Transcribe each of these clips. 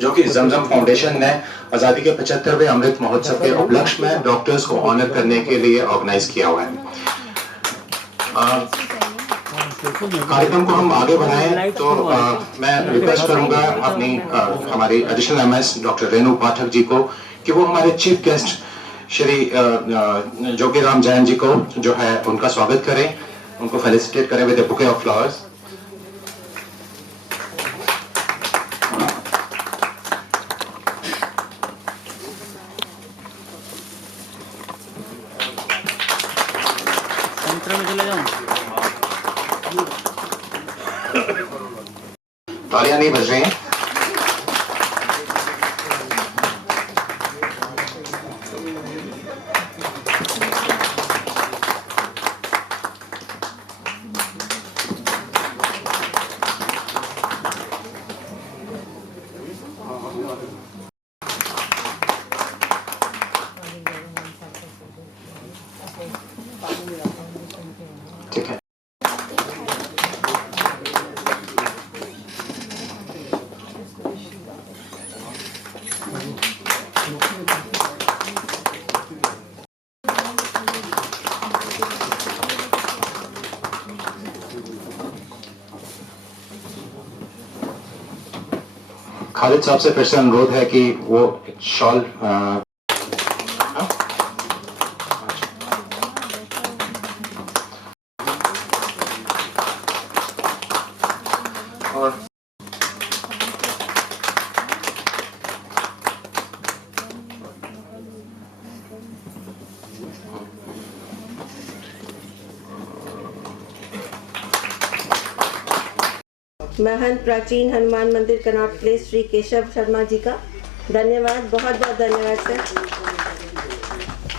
जो कि जमजम फाउंडेशन ने आज़ादी के 75वें अमृत महोत्सव के उपलक्ष्य में डॉक्टर्स को ऑनर करने के लिए ऑर्गेनाइज किया हुआ है। कार्यक्रम को हम आगे बढ़ाएं तो मैं रिक्वेस्ट करूंगा अपनी हमारी additional MS doctor Renu Pathak ji को कि वो हमारे चीफ गेस्ट श्री जोगीराम जैन जी को जो है उनका स्वागत करें, उनको फेलिसिटेट करें with A bouquet of flowers. तालियां नहीं बज रही हैं। ठीक है। खालिद साहब से फिर से अनुरोध है कि वो शॉल और महंत प्राचीन हनुमान मंदिर कनॉट प्लेस श्री केशव शर्मा जी का धन्यवाद, बहुत बहुत धन्यवाद सर।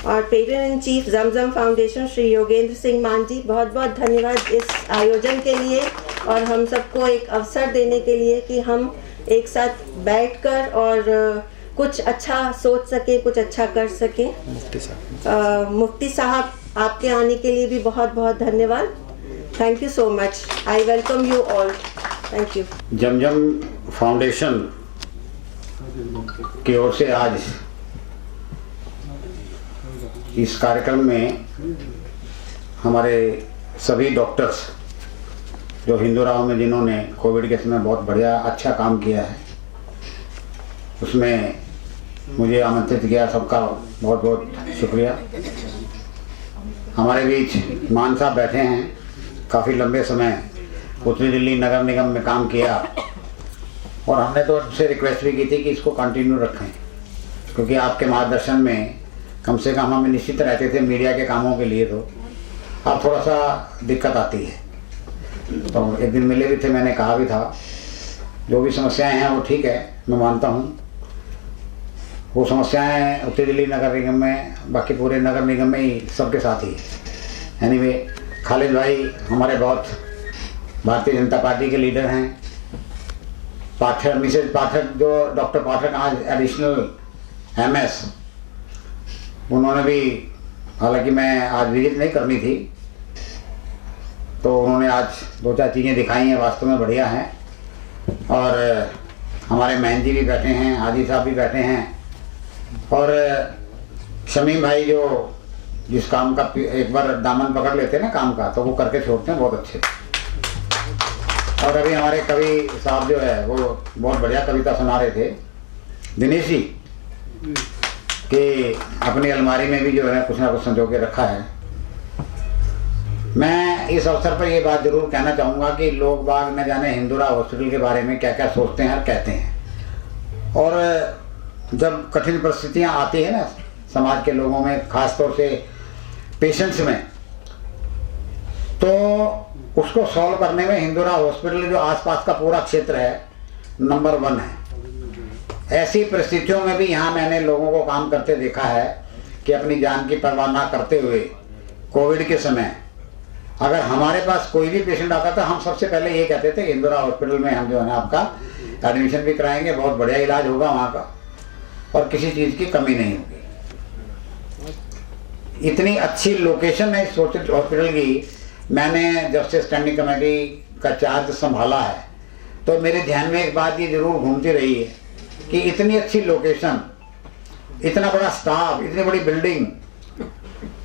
और patron in chief Zamzam Foundation Shri Yogendra Singh Maan ji, बहुत बहुत धन्यवाद इस आयोजन के लिए और हम सबको एक अवसर देने के लिए कि हम एक साथ बैठकर और कुछ अच्छा सोच सके, कुछ अच्छा कर सके। मुफ्ती साहब आपके आने के लिए भी बहुत बहुत धन्यवाद। Thank you so much. I welcome you all. Thank you. Zamzam foundation की ओर से आज इस कार्यक्रम में हमारे सभी डॉक्टर्स जो हिंदुराव में जिन्होंने कोविड के समय बहुत बढ़िया अच्छा काम किया है, उसमें मुझे आमंत्रित किया, सबका बहुत बहुत शुक्रिया। हमारे बीच मान साहब बैठे हैं, काफ़ी लंबे समय उत्तरी दिल्ली नगर निगम में काम किया और हमने तो उनसे रिक्वेस्ट भी की थी कि इसको कंटिन्यू रखें, क्योंकि आपके मार्गदर्शन में कम से कम हमें निश्चित रहते थे मीडिया के कामों के लिए, तो अब थोड़ा सा दिक्कत आती है। तो एक दिन मिले भी थे, मैंने कहा भी था जो भी समस्याएं हैं वो ठीक है, मैं मानता हूँ वो समस्याएं उत्तरी दिल्ली नगर निगम में, बाकी पूरे नगर निगम में ही सबके साथ ही है। एनीवे, खालिद भाई हमारे बहुत भारतीय जनता पार्टी के लीडर हैं। पाठक, मिसेज पाठक जो डॉक्टर पाठक आज एडिशनल एमएस, उन्होंने भी, हालांकि मैं आज विजिट नहीं करनी थी, तो उन्होंने आज दो चार चीज़ें दिखाई हैं, वास्तव में बढ़िया हैं। और हमारे मैन जी भी बैठे हैं, हाजी साहब भी बैठे हैं, और शमीम भाई जो जिस काम का एक बार दामन पकड़ लेते हैं ना काम का, तो वो करके छोड़ते हैं, बहुत अच्छे। और अभी हमारे कवि साहब जो है वो बहुत बढ़िया कविता सुना रहे थे, दिनेश जी, कि अपनी अलमारी में भी जो है कुछ ना कुछ संजो के रखा है। मैं इस अवसर पर ये बात जरूर कहना चाहूँगा कि लोग बाग न जाने हिंदुरा हॉस्पिटल के बारे में क्या क्या सोचते हैं और कहते हैं, और जब कठिन परिस्थितियाँ आती है ना समाज के लोगों में, खासतौर से पेशेंट्स में, तो उसको सॉल्व करने में हिंदुरा हॉस्पिटल जो आसपास का पूरा क्षेत्र है नंबर 1 है। ऐसी परिस्थितियों में भी यहाँ मैंने लोगों को काम करते देखा है कि अपनी जान की परवाह ना करते हुए कोविड के समय अगर हमारे पास कोई भी पेशेंट आता था, हम सबसे पहले ये कहते थे इंदिरा हॉस्पिटल में हम जो है ना आपका एडमिशन भी कराएंगे, बहुत बढ़िया इलाज होगा वहाँ का और किसी चीज़ की कमी नहीं होगी। इतनी अच्छी लोकेशन है इस हॉस्पिटल की। मैंने जब से स्टैंडिंग कमेटी का चार्ज संभाला है तो मेरे ध्यान में एक बात ये जरूर घूमती रही है कि इतनी अच्छी लोकेशन, इतना बड़ा स्टाफ, इतनी बड़ी बिल्डिंग,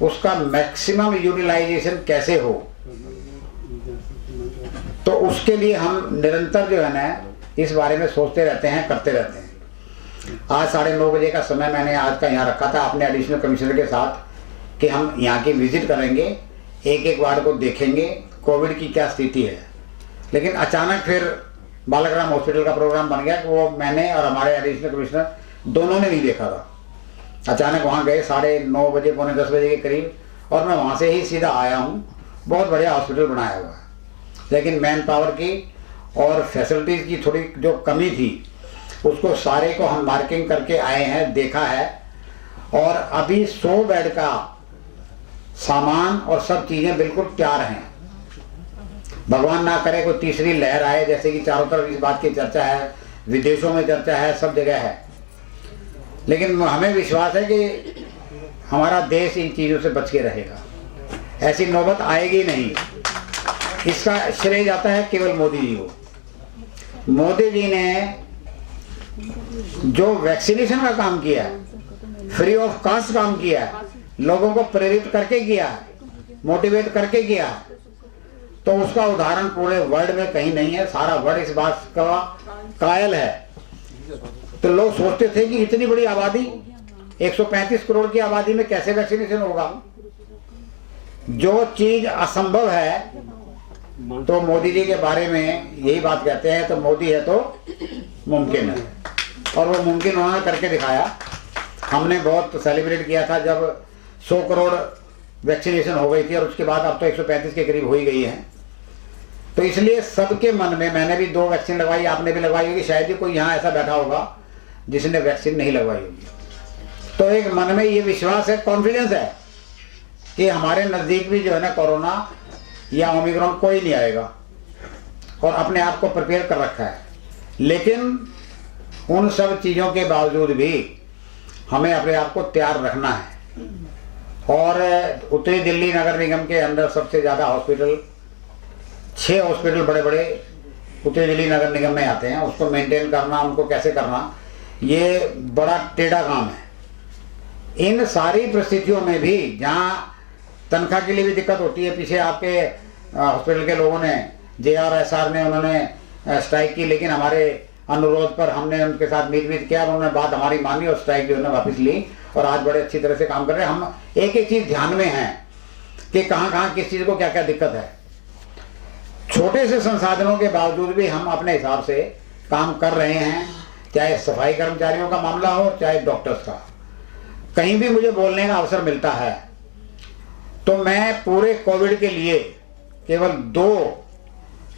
उसका मैक्सिमम यूटिलाइजेशन कैसे हो। तो उसके लिए हम निरंतर जो है ना इस बारे में सोचते रहते हैं, करते रहते हैं। आज 9:30 बजे का समय मैंने आज का यहाँ रखा था अपने एडिशनल कमिश्नर के साथ कि हम यहाँ की विजिट करेंगे, एक एक वार्ड को देखेंगे, कोविड की क्या स्थिति है। लेकिन अचानक फिर बालक राम हॉस्पिटल का प्रोग्राम बन गया कि वो मैंने और हमारे एडिशनल कमिश्नर दोनों ने नहीं देखा था। अचानक वहाँ गए 9:30 बजे, पौने 10 बजे के करीब, और मैं वहाँ से ही सीधा आया हूँ। बहुत बढ़िया हॉस्पिटल बनाया हुआ है, लेकिन मैन पावर की और फैसिलिटीज़ की थोड़ी जो कमी थी, उसको सारे को हम मार्किंग करके आए हैं, देखा है। और अभी 100 बेड का सामान और सब चीज़ें बिल्कुल तैयार हैं। भगवान ना करे कोई तीसरी लहर आए, जैसे कि चारों तरफ इस बात की चर्चा है, विदेशों में चर्चा है, सब जगह है। लेकिन हमें विश्वास है कि हमारा देश इन चीज़ों से बच के रहेगा, ऐसी नौबत आएगी नहीं। इसका श्रेय जाता है केवल मोदी जी को। मोदी जी ने जो वैक्सीनेशन का काम किया है, फ्री ऑफ कॉस्ट काम किया है, लोगों को प्रेरित करके किया है, मोटिवेट करके किया है, तो उसका उदाहरण पूरे वर्ल्ड में कहीं नहीं है। सारा वर्ल्ड इस बात का कायल है। तो लोग सोचते थे कि इतनी बड़ी आबादी, 135 करोड़ की आबादी में कैसे वैक्सीनेशन होगा। जो चीज असंभव है, तो मोदी जी के बारे में यही बात कहते हैं, तो मोदी है तो मुमकिन है, और वो मुमकिन उन्होंने करके दिखाया। हमने बहुत सेलिब्रेट किया था जब 100 करोड़ वैक्सीनेशन हो गई थी, और उसके बाद अब तो 135 के करीब हो ही गई है। तो इसलिए सबके मन में, मैंने भी 2 वैक्सीन लगवाई, आपने भी लगवाई होगी, शायद ही कोई यहाँ ऐसा बैठा होगा जिसने वैक्सीन नहीं लगवाई होगी। तो एक मन में ये विश्वास है, कॉन्फिडेंस है कि हमारे नज़दीक भी जो है ना कोरोना या ओमिक्रॉन कोई नहीं आएगा, और अपने आप को प्रिपेयर कर रखा है। लेकिन उन सब चीज़ों के बावजूद भी हमें अपने आप को तैयार रखना है। और उत्तरी दिल्ली नगर निगम के अंदर सबसे ज़्यादा हॉस्पिटल, 6 हॉस्पिटल बड़े बड़े उत्तरी दिल्ली नगर निगम में आते हैं। उसको मेंटेन करना, उनको कैसे करना, ये बड़ा टेढ़ा काम है। इन सारी परिस्थितियों में भी जहाँ तनख्वाह के लिए भी दिक्कत होती है, पीछे आपके हॉस्पिटल के लोगों ने, JRSR ने, उन्होंने स्ट्राइक की, लेकिन हमारे अनुरोध पर हमने उनके साथ मीट किया, उन्होंने बात हमारी मानी और स्ट्राइक जो है वापस ली, और आज बड़े अच्छी तरह से काम कर रहे हैं। हम एक एक चीज़ ध्यान में हैं कि कहाँ कहाँ किस चीज़ को क्या क्या दिक्कत है। छोटे से संसाधनों के बावजूद भी हम अपने हिसाब से काम कर रहे हैं, चाहे सफाई कर्मचारियों का मामला हो, चाहे डॉक्टर्स का। कहीं भी मुझे बोलने का अवसर मिलता है तो मैं पूरे कोविड के लिए केवल 2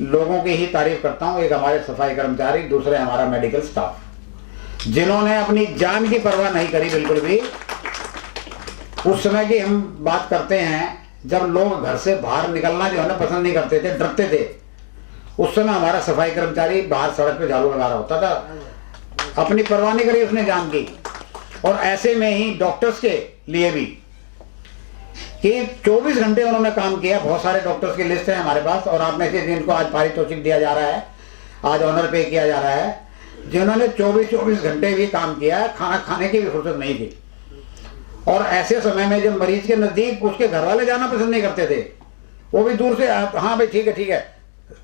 लोगों की ही तारीफ करता हूं। एक हमारे सफाई कर्मचारी, दूसरे हमारा मेडिकल स्टाफ, जिन्होंने अपनी जान की परवाह नहीं करी बिल्कुल भी। उस समय की हम बात करते हैं जब लोग घर से बाहर निकलना जो है ना पसंद नहीं करते थे, डरते थे। उस समय हमारा सफाई कर्मचारी बाहर सड़क पे झाड़ू लगा रहा होता था, अपनी परवाह नहीं करी उसने जान की। और ऐसे में ही डॉक्टर्स के लिए भी कि 24 घंटे उन्होंने काम किया। बहुत सारे डॉक्टर्स की लिस्ट है हमारे पास, और आप में से जिनको आज पारितोषिक दिया जा रहा है, आज ऑनर पे किया जा रहा है, जिन्होंने 24 घंटे भी काम किया है, खाना खाने की भी फुर्सत नहीं थी। और ऐसे समय में जब मरीज के नज़दीक उसके घर वाले जाना पसंद नहीं करते थे, वो भी दूर से, हाँ भाई ठीक है,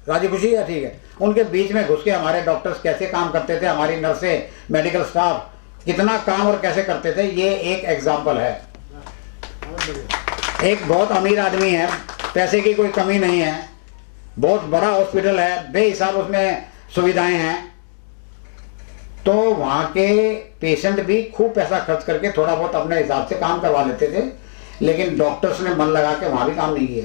राजी खुशी है, ठीक है, उनके बीच में घुस के हमारे डॉक्टर्स कैसे काम करते थे, हमारी नर्सें, मेडिकल स्टाफ कितना काम और कैसे करते थे, ये एक एग्जाम्पल है। एक बहुत अमीर आदमी है, पैसे की कोई कमी नहीं है, बहुत बड़ा हॉस्पिटल है, बेहिसाब उसमें सुविधाएं हैं, तो वहाँ के पेशेंट भी खूब पैसा खर्च करके थोड़ा बहुत अपने हिसाब से काम करवा लेते थे, लेकिन डॉक्टर्स ने मन लगा के वहाँ भी काम नहीं किया।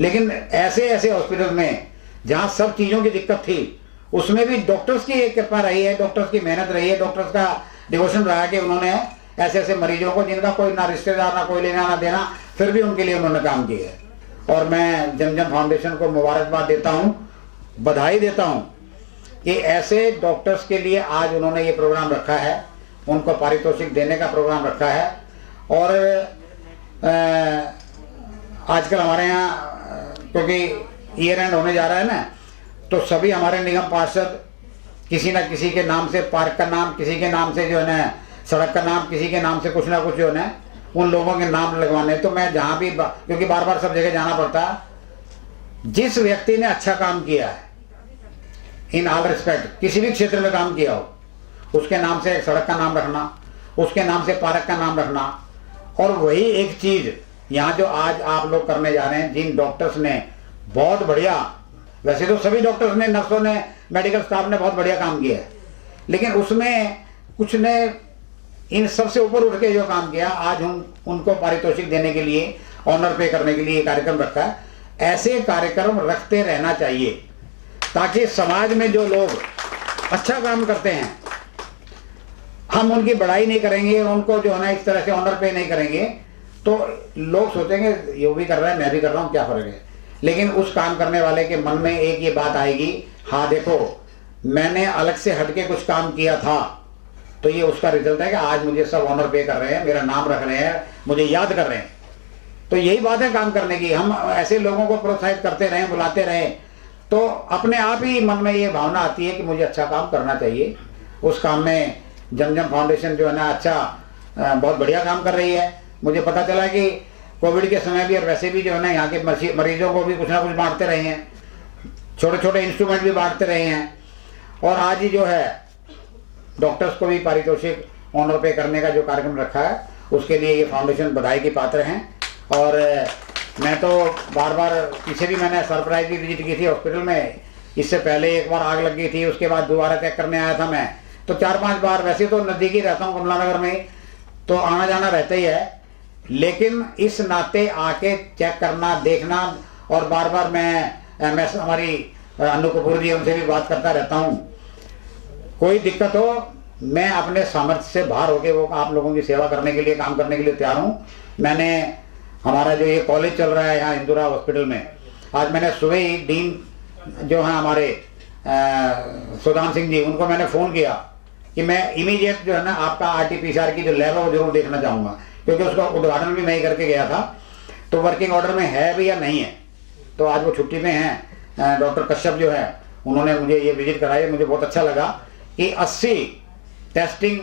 लेकिन ऐसे ऐसे हॉस्पिटल में जहाँ सब चीज़ों की दिक्कत थी, उसमें भी डॉक्टर्स की एक कृपा रही है, डॉक्टर्स की मेहनत रही है, डॉक्टर्स का डिवोशन रहा कि उन्होंने ऐसे ऐसे मरीजों को, जिनका कोई ना रिश्तेदार, ना कोई लेना ना देना, फिर भी उनके लिए उन्होंने काम किया है। और मैं जमजम फाउंडेशन को मुबारकबाद देता हूँ, बधाई देता हूँ कि ऐसे डॉक्टर्स के लिए आज उन्होंने ये प्रोग्राम रखा है, उनको पारितोषिक देने का प्रोग्राम रखा है। और आजकल हमारे यहाँ क्योंकि ईयर एंड होने जा रहा है ना, तो सभी हमारे निगम पार्षद किसी ना किसी के नाम से पार्क का नाम, किसी के नाम से जो है ना सड़क का नाम, किसी के नाम से कुछ ना कुछ जो है ना उन लोगों के नाम लगवाने। तो मैं जहाँ भी, क्योंकि बार बार सब जगह जाना पड़ता है, जिस व्यक्ति ने अच्छा काम किया है इन ऑल रिस्पेक्ट, किसी भी क्षेत्र में काम किया हो, उसके नाम से एक सड़क का नाम रखना, उसके नाम से पार्क का नाम रखना। और वही एक चीज यहाँ जो आज आप लोग करने जा रहे हैं, जिन डॉक्टर्स ने बहुत बढ़िया, वैसे तो सभी डॉक्टर्स ने, नर्सों ने, मेडिकल स्टाफ ने बहुत बढ़िया काम किया है, लेकिन उसमें कुछ ने इन सबसे ऊपर उठ के जो काम किया, आज हम उनको पारितोषिक देने के लिए, ऑनर पे करने के लिए कार्यक्रम रखा है। ऐसे कार्यक्रम रखते रहना चाहिए ताकि समाज में जो लोग अच्छा काम करते हैं, हम उनकी बड़ाई नहीं करेंगे, उनको जो है ना इस तरह से ऑनर पे नहीं करेंगे, तो लोग सोचेंगे ये भी कर रहा है, मैं भी कर रहा हूँ, क्या फर्क है। लेकिन उस काम करने वाले के मन में एक ये बात आएगी, हाँ देखो मैंने अलग से हटके कुछ काम किया था, तो ये उसका रिजल्ट है कि आज मुझे सब ऑनर पे कर रहे हैं, मेरा नाम रख रहे हैं, मुझे याद कर रहे हैं। तो यही बात है काम करने की। हम ऐसे लोगों को प्रोत्साहित करते रहें, बुलाते रहें, तो अपने आप ही मन में ये भावना आती है कि मुझे अच्छा काम करना चाहिए। उस काम में जमजम फाउंडेशन जो है ना अच्छा बहुत बढ़िया काम कर रही है। मुझे पता चला कि कोविड के समय भी और वैसे भी जो है ना यहाँ के मरीजों को भी कुछ ना कुछ बांटते रहे हैं, छोटे छोटे इंस्ट्रूमेंट भी बांटते रहे हैं। और आज ही जो है डॉक्टर्स को भी पारितोषिक ऑनर पे करने का जो कार्यक्रम रखा है, उसके लिए ये फाउंडेशन बधाई की पात्र हैं। और मैं तो बार बार, पीछे भी मैंने सरप्राइज भी विजिट की थी हॉस्पिटल में, इससे पहले एक बार आग लग गई थी, उसके बाद दोबारा चेक करने आया था मैं, तो 4-5 बार। वैसे तो नज़दीक ही रहता हूँ कमला नगर में, तो आना जाना रहता ही है, लेकिन इस नाते आके चेक करना, देखना, और बार बार मैं हमारी अनु कपूर जी, उनसे भी बात करता रहता हूँ। कोई दिक्कत हो, मैं अपने सामर्थ्य से बाहर होके वो आप लोगों की सेवा करने के लिए, काम करने के लिए तैयार हूँ। मैंने हमारा जो ये कॉलेज चल रहा है यहाँ इंदिरा हॉस्पिटल में, आज मैंने सुबह ही डीन जो हैं हमारे सुदान सिंह जी, उनको मैंने फ़ोन किया कि मैं इमीडिएट जो है ना आपका RT-PCR की जो लैब है वो जरूर देखना चाहूँगा, क्योंकि उसका उद्घाटन भी मैं ही करके गया था, तो वर्किंग ऑर्डर में है भी या नहीं है। तो आज वो छुट्टी में हैं, डॉक्टर कश्यप जो है, उन्होंने मुझे ये विजिट कराई। मुझे बहुत अच्छा लगा कि 80 टेस्टिंग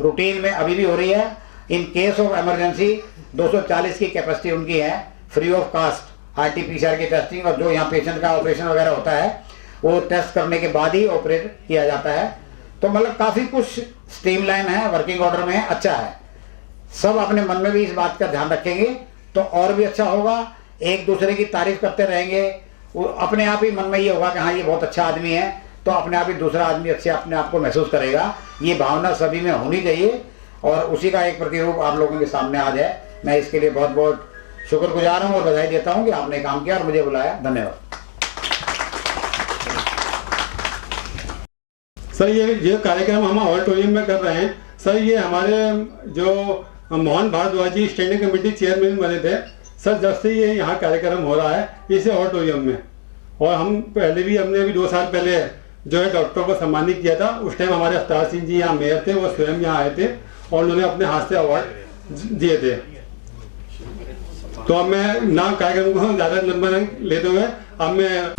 रूटीन में अभी भी हो रही है। इन केस ऑफ इमरजेंसी 240 की कैपेसिटी उनकी है, फ्री ऑफ कास्ट RT-PCR की टेस्टिंग। और जो यहाँ पेशेंट का ऑपरेशन वगैरह होता है वो टेस्ट करने के बाद ही ऑपरेट किया जाता है। तो मतलब काफ़ी कुछ स्ट्रीमलाइन है, वर्किंग ऑर्डर में है, अच्छा है। सब अपने मन में भी इस बात का ध्यान रखेंगे तो और भी अच्छा होगा। एक दूसरे की तारीफ करते रहेंगे, वो अपने आप ही मन में ये होगा कि हाँ ये बहुत अच्छा आदमी है, तो अपने आप ही दूसरा आदमी अच्छे अपने आप को महसूस करेगा। ये भावना सभी में होनी चाहिए, और उसी का एक प्रतिरूप आप लोगों के सामने आज है। मैं इसके लिए बहुत बहुत शुक्रगुजार हूँ और बधाई देता हूँ कि आपने काम किया और मुझे बुलाया। धन्यवाद। सर, ये कार्यक्रम हम ऑडिटोरियम में कर रहे हैं। सर, ये हमारे जो मोहन भारद्वाज जी स्टैंडिंग कमेटी चेयरमैन बने थे सर, जब से ये यहाँ कार्यक्रम हो रहा है इसे ऑडिटोरियम में, और हम पहले भी, हमने अभी 2 साल पहले जो है डॉक्टर को सम्मानित किया था। उस टाइम हमारे अवतार सिंह जी यहाँ मेयर थे, वो स्वयं यहाँ आए थे और उन्होंने अपने हाथ से अवार्ड दिए थे। तो अब मैं ना कार्यक्रम को ज़्यादा लंबा लेते हुए अब मैं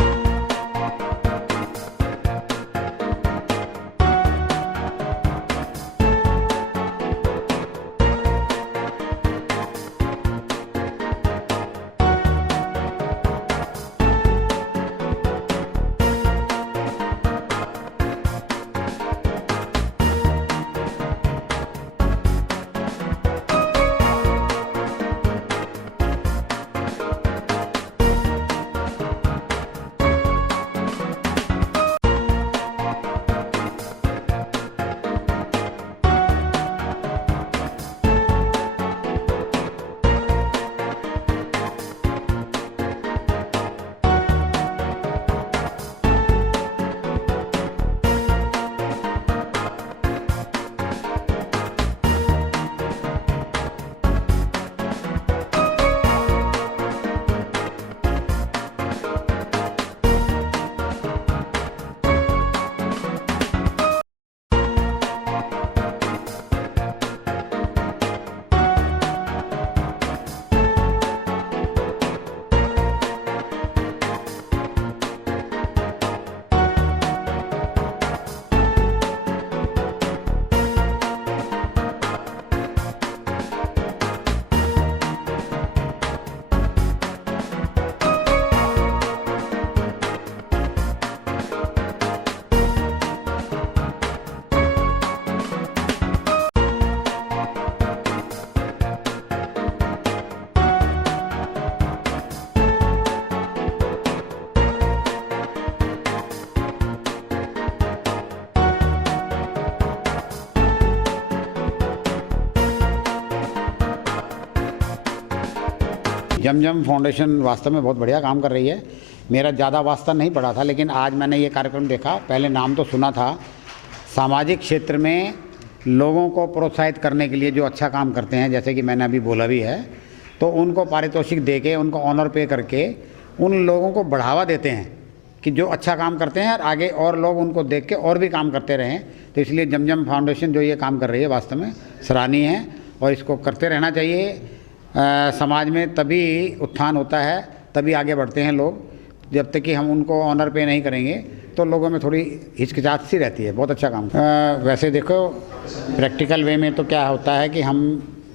जमजम फाउंडेशन वास्तव में बहुत बढ़िया काम कर रही है। मेरा ज़्यादा वास्ता नहीं पड़ा था, लेकिन आज मैंने ये कार्यक्रम देखा। पहले नाम तो सुना था। सामाजिक क्षेत्र में लोगों को प्रोत्साहित करने के लिए जो अच्छा काम करते हैं, जैसे कि मैंने अभी बोला भी है, तो उनको पारितोषिक दे के, उनको ऑनर पे करके उन लोगों को बढ़ावा देते हैं कि जो अच्छा काम करते हैं और आगे और लोग उनको देख के और भी काम करते रहें। तो इसलिए जमजम फाउंडेशन जो ये काम कर रही है वास्तव में सराहनीय है और इसको करते रहना चाहिए। समाज में तभी उत्थान होता है, तभी आगे बढ़ते हैं लोग। जब तक कि हम उनको ऑनर पे नहीं करेंगे तो लोगों में थोड़ी हिचकिचाहट सी रहती है। बहुत अच्छा काम। वैसे देखो, प्रैक्टिकल वे में तो क्या होता है कि हम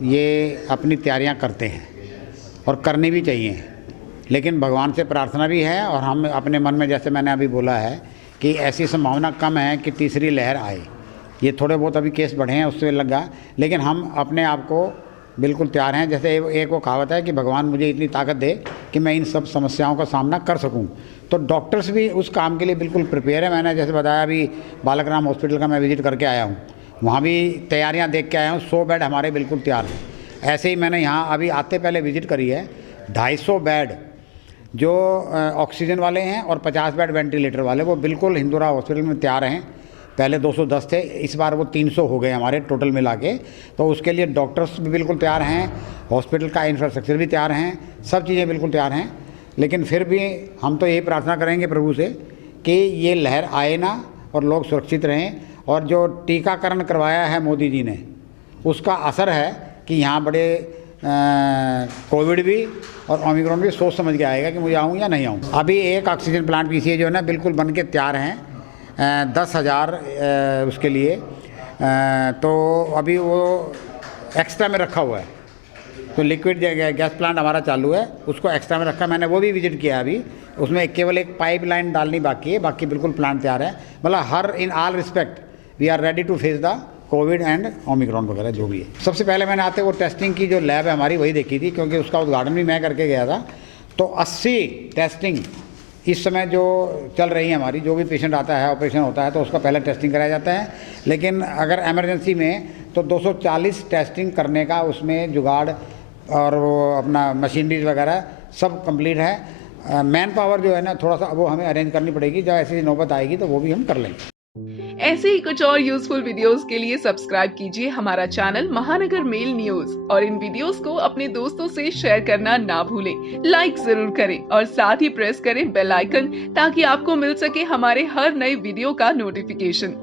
ये अपनी तैयारियां करते हैं और करनी भी चाहिए, लेकिन भगवान से प्रार्थना भी है और हम अपने मन में, जैसे मैंने अभी बोला है, कि ऐसी संभावना कम है कि तीसरी लहर आए। ये थोड़े बहुत अभी केस बढ़े हैं, उससे लगा, लेकिन हम अपने आप को बिल्कुल तैयार हैं। जैसे एक वो कहावत है कि भगवान मुझे इतनी ताकत दे कि मैं इन सब समस्याओं का सामना कर सकूं। तो डॉक्टर्स भी उस काम के लिए बिल्कुल प्रिपेयर है। मैंने जैसे बताया, अभी बालक राम हॉस्पिटल का मैं विजिट करके आया हूँ, वहाँ भी तैयारियाँ देख के आया हूँ। 100 बेड हमारे बिल्कुल तैयार हैं। ऐसे ही मैंने यहाँ अभी आते पहले विजिट करी है। 250 बेड जो ऑक्सीजन वाले हैं और 50 बेड वेंटिलेटर वाले, वो बिल्कुल हिंदुरा हॉस्पिटल में तैयार हैं। पहले 210 थे, इस बार वो 300 हो गए हमारे टोटल मिला के। तो उसके लिए डॉक्टर्स भी बिल्कुल तैयार हैं, हॉस्पिटल का इंफ्रास्ट्रक्चर भी तैयार हैं, सब चीज़ें बिल्कुल तैयार हैं। लेकिन फिर भी हम तो यही प्रार्थना करेंगे प्रभु से कि ये लहर आए ना और लोग सुरक्षित रहें। और जो टीकाकरण करवाया है मोदी जी ने, उसका असर है कि यहाँ बड़े कोविड भी और ओमिक्रॉन भी सोच समझ के आएगा कि मुझे आऊँ या नहीं आऊँ। अभी एक ऑक्सीजन प्लांट पीसीए जो है ना, बिल्कुल बन के तैयार हैं 10,000 उसके लिए। तो अभी वो एक्स्ट्रा में रखा हुआ है। तो लिक्विड गैस प्लांट हमारा चालू है, उसको एक्स्ट्रा में रखा। मैंने वो भी विजिट किया अभी। उसमें केवल एक पाइपलाइन डालनी बाकी है, बाकी बिल्कुल प्लांट तैयार है। मतलब हर in all respect we are ready to face the covid and omicron वगैरह जो भी है। सबसे पहले मैंने आते वो टेस्टिंग की जो लैब है हमारी, वही देखी थी, क्योंकि उसका उद्घाटन भी मैं करके गया था। तो 80 टेस्टिंग इस समय जो चल रही है हमारी। जो भी पेशेंट आता है, ऑपरेशन होता है, तो उसका पहले टेस्टिंग कराया जाता है। लेकिन अगर इमरजेंसी में तो 240 टेस्टिंग करने का उसमें जुगाड़ और वो अपना मशीनरीज वगैरह सब कंप्लीट है। मैन पावर जो है ना, थोड़ा सा वो हमें अरेंज करनी पड़ेगी। जब ऐसी नौबत आएगी तो वो भी हम कर लेंगे। ऐसे ही कुछ और यूजफुल वीडियोस के लिए सब्सक्राइब कीजिए हमारा चैनल महानगर मेल न्यूज और इन वीडियोस को अपने दोस्तों से शेयर करना ना भूलें। लाइक जरूर करें और साथ ही प्रेस करें बेल आइकन, ताकि आपको मिल सके हमारे हर नए वीडियो का नोटिफिकेशन।